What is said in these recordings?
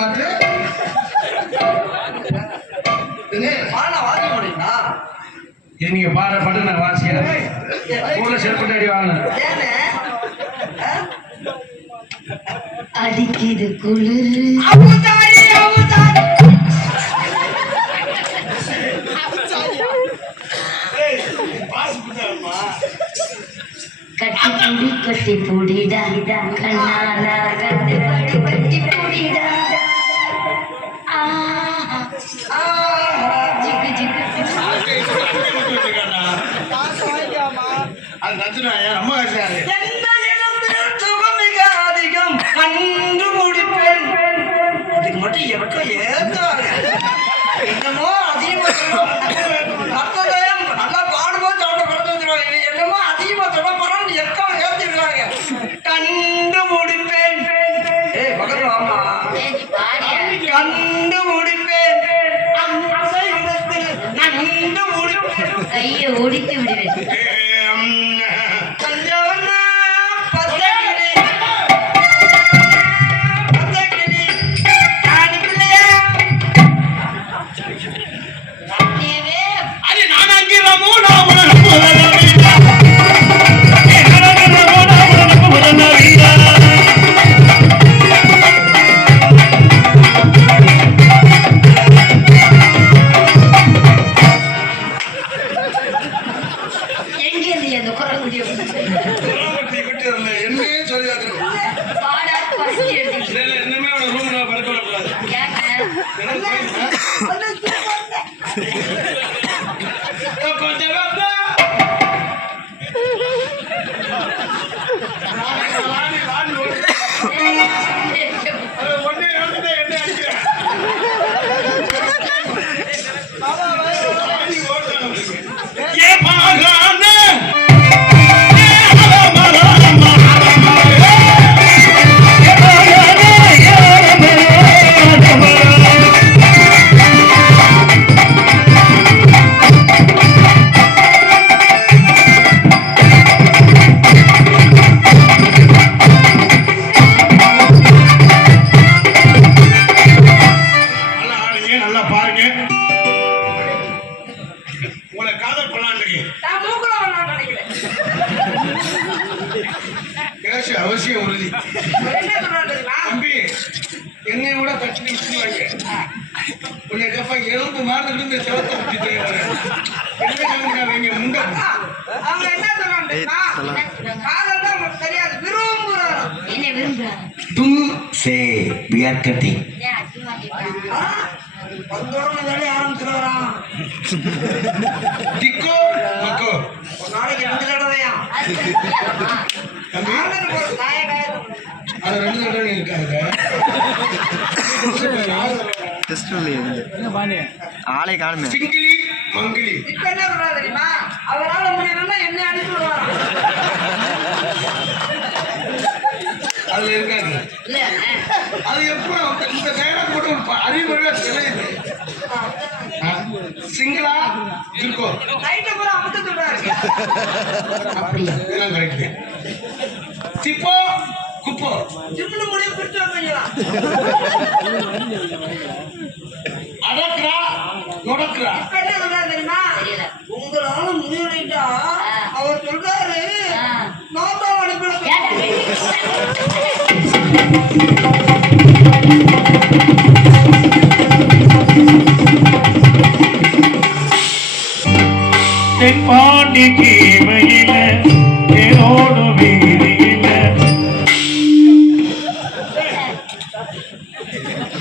பாட்டு வாங்க முடியுங்களா? நீங்க பாடுற பாட்டு நான் வாசிக்கிறேன். ஊர்ல செருப்பு அடி வாங்கினேன். அடிக்குது குளிர் கட்டி புடிடா கண்ணால கட்டி பட்டி புடிடா ஜிகு ஜிகு அது நச்சுனாயா ரொம்ப கஷ்டம். அதிகம் கண்டு முடிப்பேன். அதுக்கு மட்டும் எவற்ற ஏற்றாங்க என்னமோ அதிகமா நல்லா பாடும்போது சாப்பிட்ட படத்தை வச்சிருவாங்க. என்னமோ அதிகமா சொல்ல போறான்னு எத்தனை ஏற்றிருக்காங்க. கண்டு முடிப்பேன். பக்கத்துல வாமா. கண்டு முடிப்பேன். நண்டு முடிப்பேன். கையை ஒடித்து விடுவேன். அவசியம் உறுதி. தம்பி என்னை விட கட்சி விட்டுருவாங்க. உன்னை கேப்பா எலும்பு மாதிரி இருந்து செவத்தை விட்டுட்டு என்ன முண்டை அவங்க என்ன தெரியாது விரும்புறாங்க. तुम से बियर कटिंग ஆரம்பிச்சுறான். டிக்கோ மக்கோ நாளைக்கு 2 தடவையா தம்பி அது 2 தடவை இருக்காங்க. ஆளை காணுமே. சிங்கிலி மங்கிலி இப்ப என்ன பண்றா தெரியுமா? அவரால முடியலன்னா என்ன அடிச்சு விடுவாங்க. அதுல இருக்காது. அது எப்ப இந்த டைலாக் போட்டு அறிவுரையா தெரியுது. சிங்களா இருக்கோ ரைட்ட பூரா அமுத்து சொல்றாரு. அப்படியா இதெல்லாம் கரெக்ட். சிப்போ குப்போ ஜிம்னு முடிய பிடிச்சு வைப்பீங்களா? அடக்குறா நொடக்குறா. இப்ப என்ன சொல்றாரு தெரியுமா? உங்களால முடியலைட்டா அவர் சொல்றாரு நான் தான் அனுப்பிடுறேன். தென்பாண்டி கீமையில தேரோடு வீதியில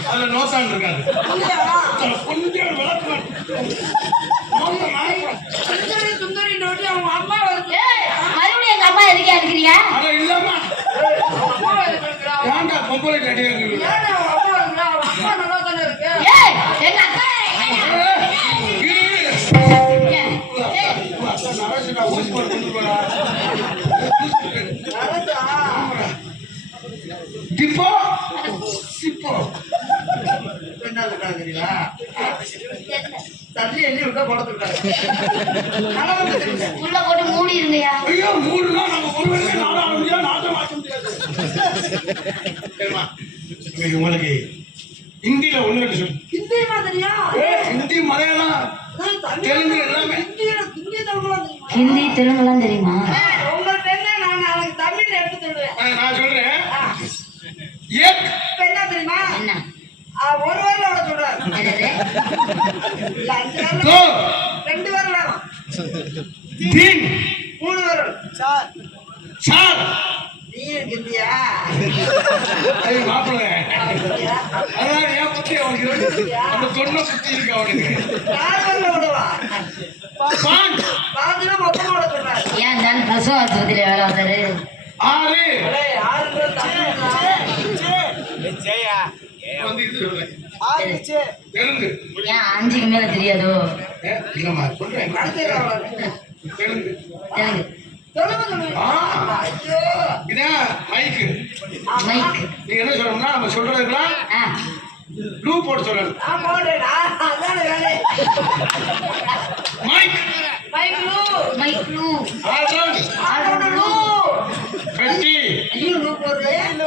அதுல நோசான் இருக்காது. கொஞ்சம் விளக்கு சுந்தரி நோட்டி அவங்க அம்மா வருது. மறுபடியும் எங்க அம்மா எதுக்கே இருக்கிறியா? அட இல்லாம அம்மா வருதுங்களா? ஏன்டா பொம்பளை கட்டியா இருக்கு? ஏன்னா அவங்க அம்மா வருதுங்களா? அவங்க அம்மா நல்லா தானே இருக்கு. ஏய் எங்க அக்கா டிப்போ சிப்போ என்ன சொல்றாங்க தெரியுமா? தள்ளி எண்ணி விட்டா படத்துட்டாங்க. உள்ள போட்டு மூடி இருங்கயா. ஐயோ 3 நாள் நம்ம ஒரு வேளை நாளா முடியாது நாட்டை மாற்ற முடியாது. சரிமா உங்களுக்கு ஹிந்தியில ஒண்ணு ரெண்டு சொல்லு. ஹிந்திமா தெரியும் ஹிந்தி, மலையாளம், தெலுங்கு எல்லாமே. ஹிந்தி தமிழ்லாம் தெரியுமா? ஹிந்தி தெலுங்குலாம் தெரியுமா? உங்கள்ட்ட என்ன நான் அவனுக்கு தமிழ்ல எடுத்து சொல்லுவேன். நான் சொல்றேன். ஏக் இப்ப என்ன தெரியுமா? என்ன? ஒரு வரல அவட சொல்றாரு. என்னது? இல்ல 5 வரல. दो 2 வரல. तीन 3 வரல. चार நீ இருக்கியா? அது மாப்பிள்ளை. அதான் ஏன் புத்தி அவனுக்கு இருக்கு. அந்த தொன்னை புத்தி இருக்கு அவனுக்கு. 4 வரல விடுவா. पांच பாதில மொத்தமா விட சொல்றாரு. ஏன் இந்த ஆள் பிரசவ ஆஸ்பத்திரியில வேலை பார்த்தாரு? ஆறு டேய் 6 பேர் தமிழ்ல. வந்து இது சொல்றேன். தெலுங்கு. ஏன் 5க்கு மேல தெரியாதோ? இல்லம்மா சொல்றேன். அடுத்து தெலுங்கு. தெலுங்கு. சொல்லுங்க சொல்லுங்க. ஐயோ. இதான் மைக்கு. மைக். நீங்க என்ன சொல்லணும்னா நம்ம சொல்றதுக்கெல்லாம் ஆ. ப்ளூ போட்டு சொல்லணும். நான் போடுறேன். அதான் வேலை. மைக். மைக்லு. மைக்லு. ஆல்பம். ஆடுலு. பெட்டி. ஐயோ லூ போடுறேன்.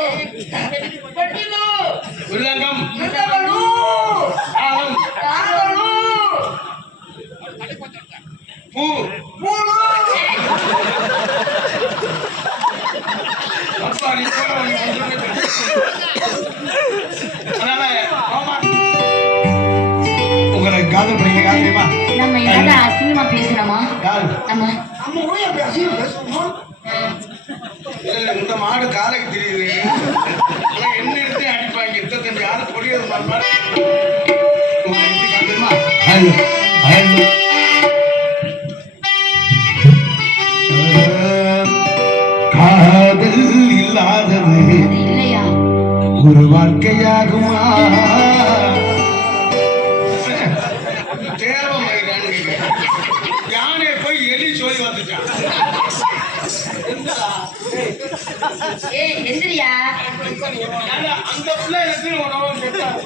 பட்டிலு. மிருதங்கம். மிருதவலு. தாளம். தாளலு. பூ. பூலு. அப்பா நீ போற வழி அதனால ஆமா. உங்களை காதல் பண்ணீங்க யார் தெரியுமா? நம்ம ஏதாவது அசிங்கமா பேசணுமா? யாரு? நம்ம நம்ம போய் அப்படி அசிங்கம் பேசுவோம். இல்ல இந்த மாடு காலைக்கு தெரியுது. ஆனா என்ன எடுத்து அடிப்பாங்க. 25 ஆள் பொடியது மாதிரி உங்களை எப்படி காதலுமா? காதல் இல்லாதது அது இல்லையா? ஒரு வாழ்க்கையாகுமா? யானை போய் எலி சொல்லி வந்துட்டான். ஏய் எந்திரியா? அந்த பிள்ளை எனக்கு உணவு கொடுத்தாங்க.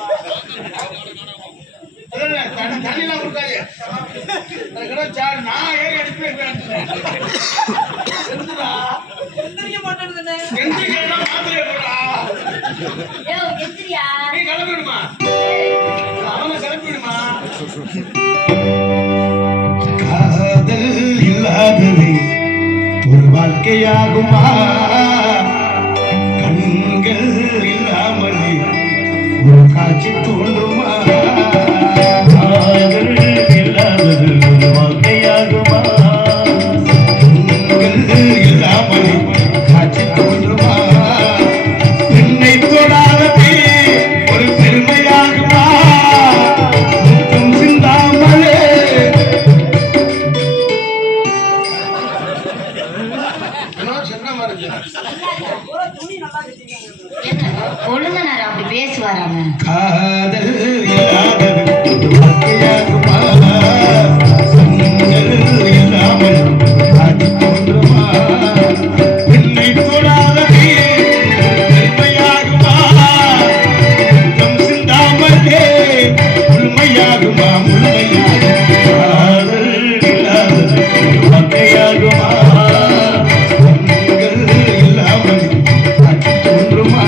தண்ணிலாம் கொடுத்தாங்க. நான் ஏறி அடிப்பேன். எந்திரிக்க மாட்டேன்னு எந்திரிக்கிறதா மாத்திரையை போட்டா ஏய் எந்திரியா? நீ கிளம்பிடுமா? அவனை கிளம்பிடுமா? காதல் இல்லாதது ஒரு வாழ்க்கையாகுமா? கண்கள் இல்லாமலே ஒரு காட்சி தோன்றுமா? காதல் இல்லாதது ஒரு வாழ்க்கையாகுமா? கண்கள் இல்லாமலே காட்சி தோன்றுமா? என்னை தொடாதது ஒரு பெருமையாகுமா? முத்தம் சிந்தாமலே சொன்ன மாதிரி துணி நல்லா கட்டிருக்காங்க. என்ன கொழுந்தனார் அப்படி பேசுவாராம? காதல் இல்லாதது ஒரு வாழ்க்கையாகுமா? கண்கள் இல்லாமல் காட்சி தோன்றுமா? என்னை தொடாதது பெருமையாகுமா? முத்தம் சிந்தாமலே உண்மையாகுமா? முழுமையாகுமா? காதல் இல்லாதது ஒரு வாழ்க்கையாகுமா? கண்கள் இல்லாமல் காட்சி தோன்றுமா?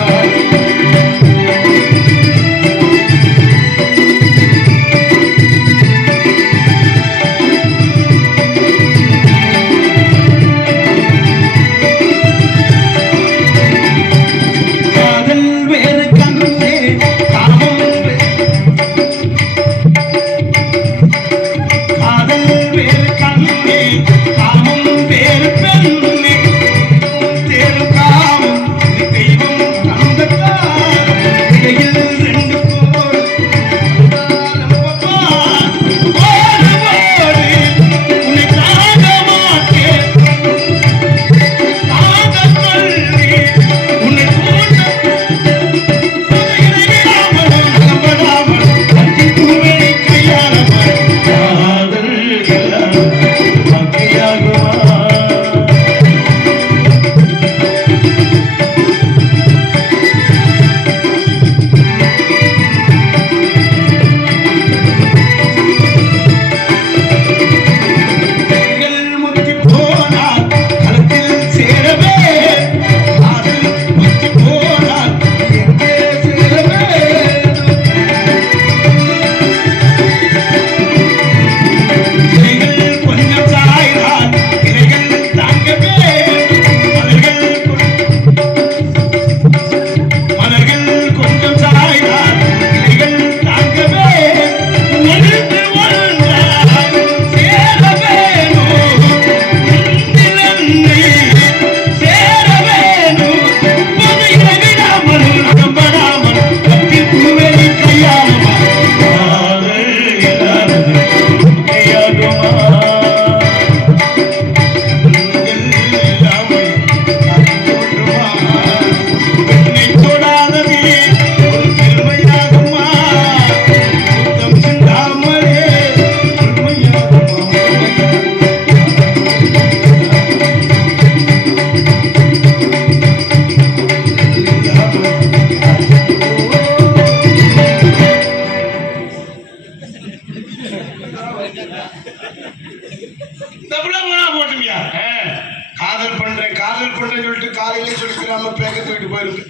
போயிருக்கு.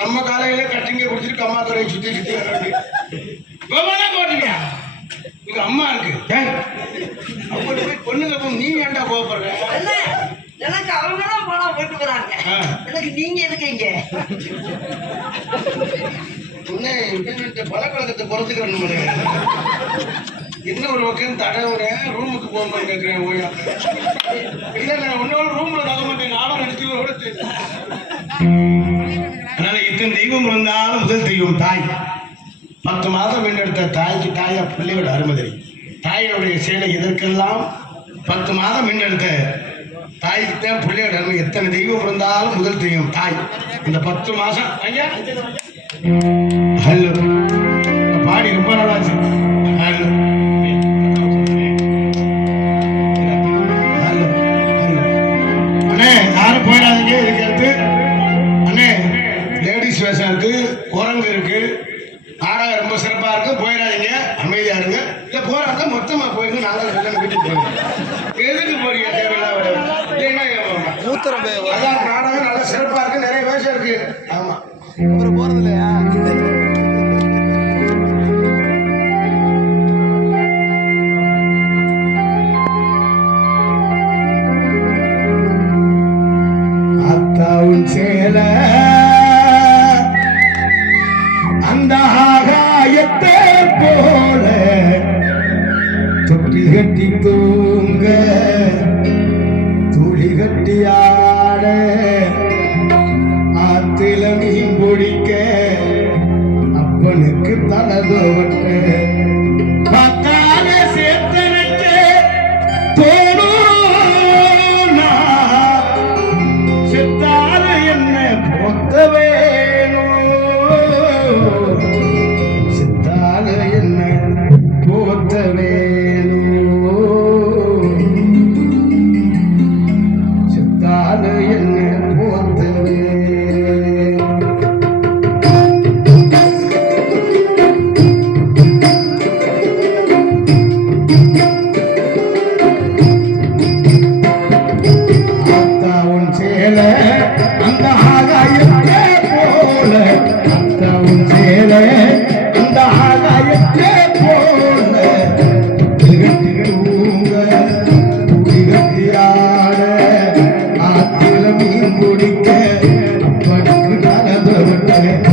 நம்ம காலையில கட்டிங்க குடிச்சிட்டு அம்மா கரையை சுத்தி சுத்தி போட்டுவியா? இங்க அம்மா இருக்கு. அப்படி போய் பொண்ணுங்க போய் நீ ஏன்டா கோவப்படுற? இல்ல, எனக்கு அவங்க தான் போனா போயிட்டு போறாங்க. எனக்கு நீங்க எதுக்கு இங்க? பழக்கத்தை பொறுத்துக்கிறேன். என்ன ஒரு பக்கம் தடவுறேன், ரூமுக்கு போகும்போது கேட்கிறேன். ஓயா இல்ல நான் உன்னோட ரூம்ல தக மாட்டேன், நானும் நினைச்சு. அதனால இத்தனை தெய்வம் இருந்தாலும் முதல் தெய்வம் தாய். 10 மாதம் வீண்டெடுத்த தாய்க்கு தாயா பிள்ளையோட அருமை தெரியும். தாயினுடைய சேலை எதற்கெல்லாம் 10 மாதம் வீண்டெடுத்த தாய்க்கு தான் பிள்ளையோட அருமை. எத்தனை தெய்வம் இருந்தாலும் முதல் தெய்வம் தாய். இந்த 10 மாசம் ஐயா ஹலோ பாடி ரொம்ப நல்லாச்சு. ஹலோ ஹலோ ஹலோ அண்ணே, யாரும் போயிடாதீங்க. இருக்கிறது அண்ணே லேடிஸ் வேஷம் இருக்கு, குரங்கு இருக்கு, நாடகம் ரொம்ப சிறப்பா இருக்கு. போயிடாதீங்க, அமைதியா இருங்க. இல்ல போறாங்க மொத்தமா போயிருந்து நாங்கள் எல்லாம் வீட்டுக்கு போயிருங்க. எதுக்கு போறீங்க? தேவையில்லாம அதான் நாடகம் நல்லா சிறப்பா இருக்கு, நிறைய வேஷம் இருக்கு. ஆமா போறது இல்லையா? அத்தாவும் சேல அந்த ஆகாயத்தை போல தொட்டி கட்டி தூங்க துளி கட்டி ஆட ஆத்தில மீன் பிடிக்க அப்பனுக்கு தலதோட்ட பத்தால சேர்த்தனைக்க தோணுனா செத்தால என்ன பொத்த வேணும், செத்தால என்ன போத்த வேணும், செத்தால என்ன போத்த வேணும். அத்தாவும் சேல அந்த ஆகாயத்தை போல, அத்தாவும் சேல அந்த ஆகாயத்தை போல திகட்டி தூங்க திகட்டி ஆட ஆத்தில மீன் பிடிக்க அப்பனுக்கு கலந்து விட்டேன்.